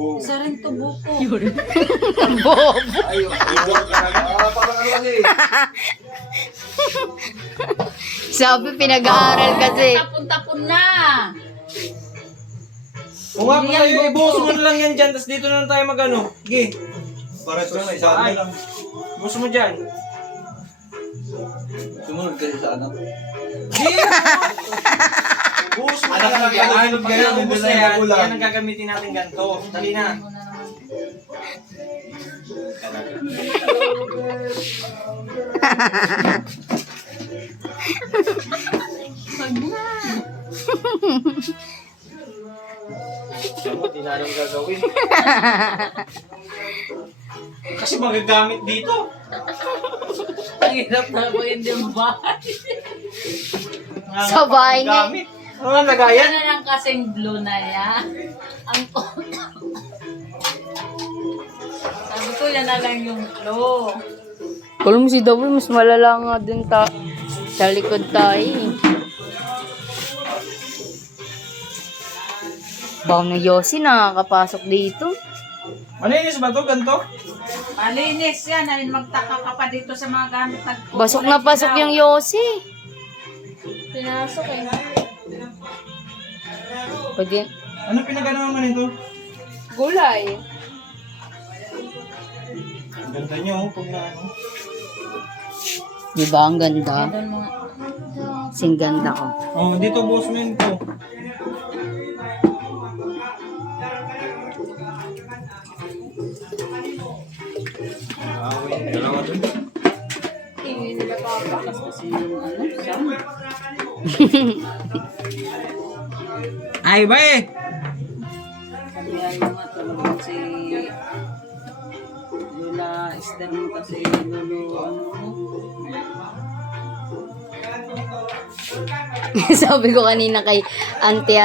Isa rin to buko. Bobo. Ayun. Parang ano kasi. Sabi pinag-aaral kasi. Tapon-tapon na. Kung nga po sa'yo, ibuhos mo na lang yan dyan, tapos dito na lang tayo mag-ano. Sige. Para ito na, isa na lang. Ibuhos mo dyan. Sumunod kasi sa anak. Ibuhos mo na Anak lang na yan. yan, Pag ganyan, naubos hindi na na yan, magulang. yan ang gagamitin natin ganito. Dali na. Pag na. Hindi na alam gagawin. Kasi magagamit dito. Ang hirap na pag hindi mo bahay. Sa bahay niya. Gamit. Ano ang lagayan? Yan na lang kasing blue na yan. Ang Sabi ko yan na lang yung blue. Alam mo si Daboy, mas malala nga dun sa likod tayo eh. Bawang na Yossi nakakapasok dito. Malinis ba ito? Ganito? Malinis yan. Ay magtaka ka pa dito sa mga gamit. Basok na pasok yung Yossi. Pinasok eh. Pwede. Ano pinaganaman man ito? Gulay. Ang ganda niyo, pag na ano. Diba ang ganda? Doon mga... Sing ganda ko. Oh, dito buhos mo yun ito. Dalawa dun. Hindi nila papakas kasi yung ano. Saan? Ay, ba eh! Kaya yung mga tulungan si Lola Esther mo kasi Lolo ano mo. Sabi ko kanina kay Auntie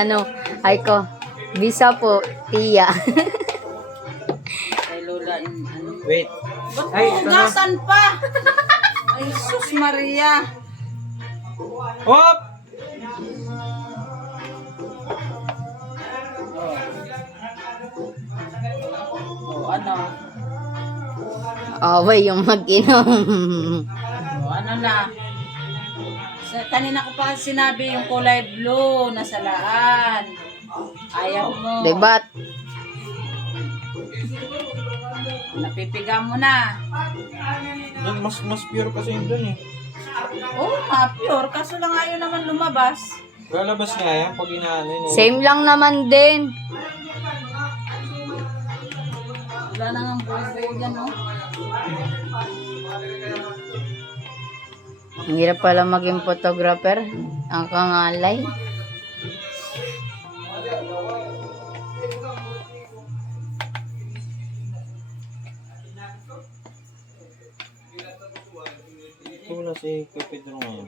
ay ko, visa po, tiya. Kay Lola in ano. Wait. Ba't Ay, ito na. hugasan pa? Ay, sus Maria. Hop! O ano? Away yung mag-inom. O ano na? Kanina ko pa sinabi yung kulay blue na salaan. Ayaw mo. Debat. Napipiga mo na. Doon, mas pure kasi yun doon eh. Oo nga, pure. Kaso lang ayaw naman lumabas. Lalabas nga yan pag inaano yun eh. Same lang naman din. Wala na nga buo-buo dyan, no? Ang hirap pala maging photographer. Ang kangalay. Ito na si Kuya Pedro ngayon.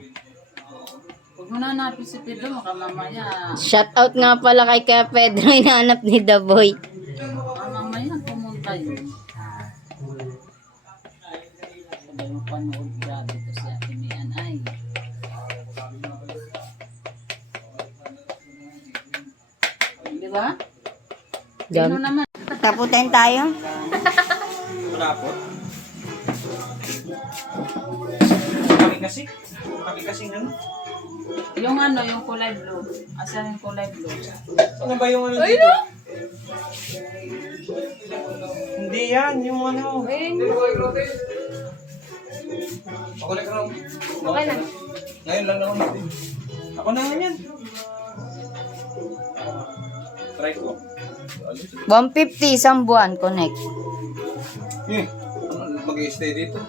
Huwag mo na hanapin si Pedro, baka mamaya. Shout out nga pala kay Kuya Pedro, hinahanap ni The Boy. Baka mamaya pumunta yun. Sabay mo panood grabe ito si Ate Mian ay. Di ba? Sino naman? Taputin tayo. Malapot. Laki kasi ano. Yung ano, yung kulay blue. Asan yung kulay blue? Ano ba yung ano dito? Hindi yan, yung ano. Pakulik ka raw. Okay na. Ngayon lang naman natin. Ako na yan. Try ko. 150 isang buwan, connect. Ano, mag-i-stay dito?